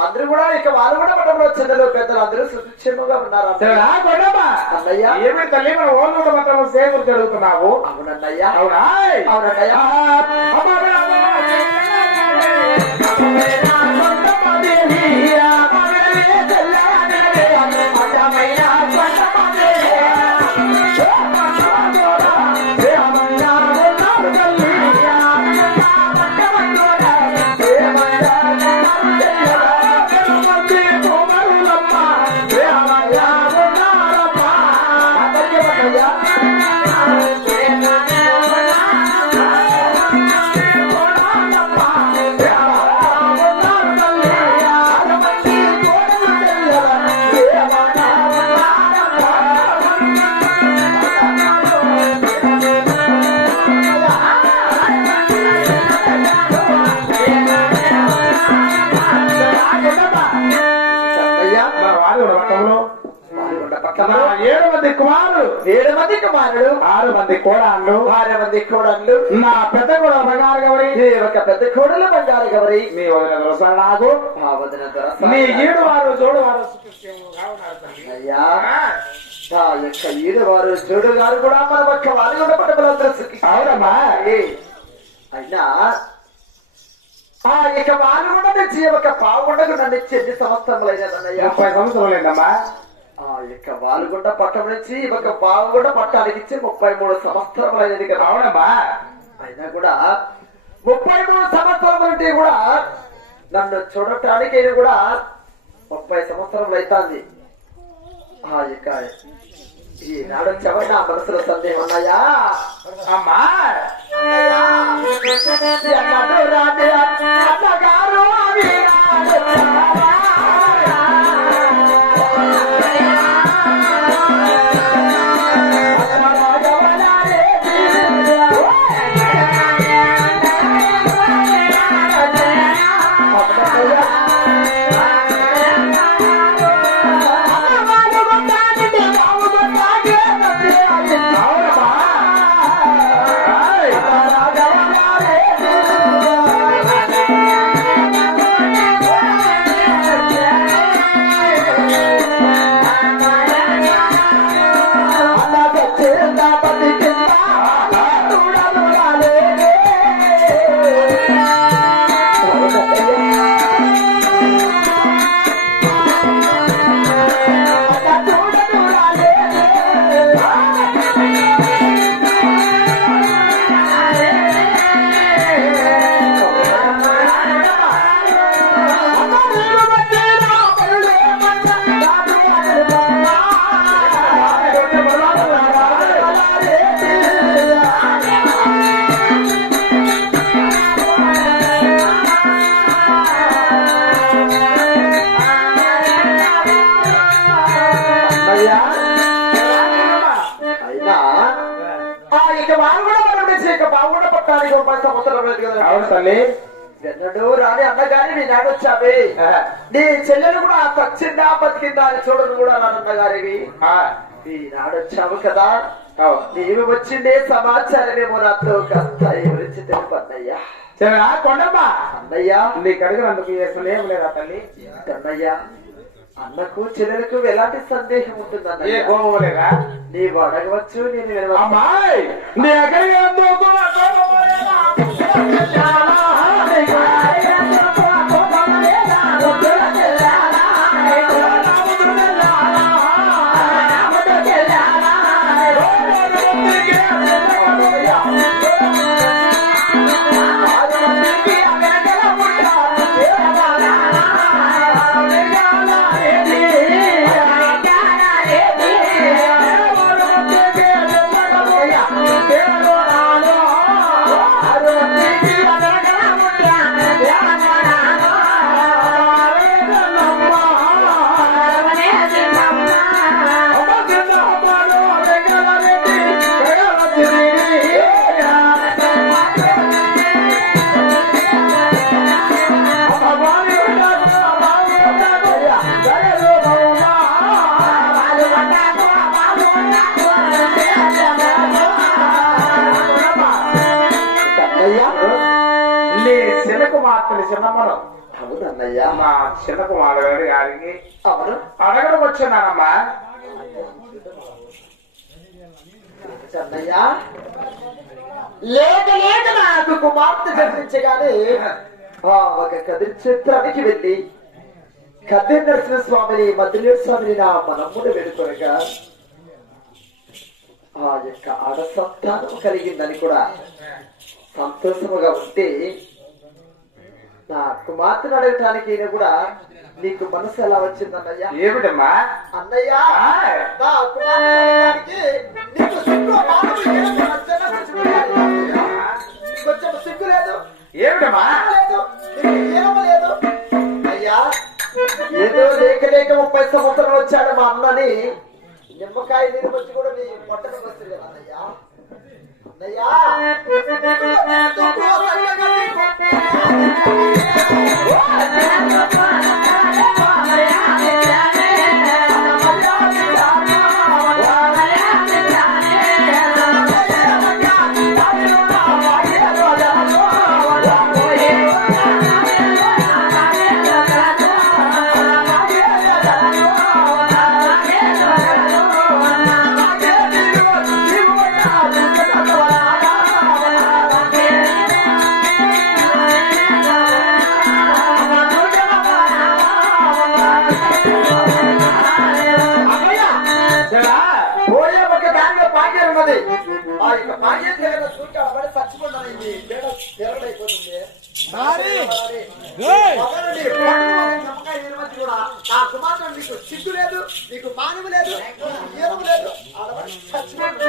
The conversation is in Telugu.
అందరూ కూడా ఇక వాళ్ళు కూడా పట్టణంలో చిన్నలు పెద్దలు అందరూ సుక్షేమంగా ఉన్నారు? అన్నయ్య. ఏమి తల్లి మన ఓళ్ళు మాత్రం సేవలు జరుగుతున్నావు? అవునన్నయ్య. అవునా అవునన్నయ్య. ఏడు మంది కుమారులు. ఏడు మంది కుమారుడు ఆరు మంది కోడాళ్ళు. ఆరు మంది కోడళ్ళు. నా పెద్ద కూడా బంగారు గౌరి. ఈ ఒక పెద్ద కోడలు బంగారు గవరి నీ వదిన దొరసాడు నాకు ఆ వదిన దొరసాని. నీ ఈడు వారు జోడు వారు. అయ్యా ఆ, యొక్క ఈడు వారు చూడు గారు కూడా మన ఒక్క వాళ్ళు సుఖిస్తారు. అవునమ్మా. అయినా ఆ ఇక వాళ్ళు కూడా తెచ్చి ఒక పావుగొండకు నన్ను ఇచ్చి ఎన్ని సంవత్సరములు అయినదన్నయ్యా. ముప్పై సంవత్సరాలు ఏంటమ్మా ఆ యొక్క వాలుగుండ పట్టం నుంచి ఒక పావుగొండ పట్టానికి ఇచ్చి ముప్పై మూడు సంవత్సరములు అయినది కదా. అవునమ్మా. అయినా కూడా ముప్పై మూడు సంవత్సరాల నుండి కూడా నన్ను చూడటానికి అయినా కూడా ముప్పై సంవత్సరములు అవుతుంది ఆ యొక్క ఈనాడు చెవరి నా మనసులో సందేహం ఉన్నాయా? అమ్మా. కదా. అవును తల్లి. ఎన్నడూ రాని అన్నగారి నీ నాడు వచ్చావే నీ చెల్లెలు కూడా సచ్చిందా బతికిందా అని చూడను కూడా నాన్నగారివి ఆ, ఈ నాడు వచ్చావు కదా. అవును. నీవు వచ్చిండే సమాచారమేమో నాతో కాస్త వివరించి తెలుపన్నయ్యా కొండమ్మ. అన్నయ్యా. నీకు అడిగినందుకు అసలు ఏం లేదా తల్లి? అన్నయ్యా అన్నకు చెల్లెలకు ఎలాంటి సందేహం ఉంటుందన్నయ్య? నీవు అడగవచ్చు నేను వినవచ్చు. అమ్మాయి నీ ఎక్కడికి అన్నయ్య మా చిన్న కుమారుడు గారికి అవును. అడగడం వచ్చానమ్మా అన్నయ్య. లేక లేక నాకు కుమార్తె జన్మించగానే ఒక కదిరి చిత్రానికి వెళ్ళి కదిరి నరసింహ స్వామిని మద్దిలేడు స్వామిని నా మనమ్ముడు వేడుకొనగా ఆ యొక్క ఆడ సంతానం కలిగిందని కూడా సంతోషముగా ఉంటే నా కుమార్తెను అడగటానికి కూడా నీకు మనసు ఎలా వచ్చిందన్నయ్య ఏమిటమ్మా? అన్నయ్య ఆ. నా కుమార్తెను అడగటానికి నీకు సిగ్గు మానవు ఏమిటి మధ్యన చచ్చిపోయాలి అన్నయ్య. కొంచెం సిగ్గు లేదు. ఏమిటమ్మా? లేదు. నీకు అయ్యా ఏదో లేక లేక ముప్పై సంవత్సరాలు వచ్చాడు మా అన్నని. నిమ్మకాయ నీరు వచ్చి కూడా నీ పొట్టను వస్తుంది కదా అన్నయ్యా. అన్నయ్యా ఉన్నది. ఆ యొక్క పాగ్యం దగ్గర అవ్వడే చచ్చిపోతాను ఇది పేడ పేరడైపోతుంది. కూడా నా కుమార్తె నీకు సిగ్గు లేదు నీకు మానవు లేదు ఏమవు లేదు. ఆడవాడు చచ్చిపోతుంది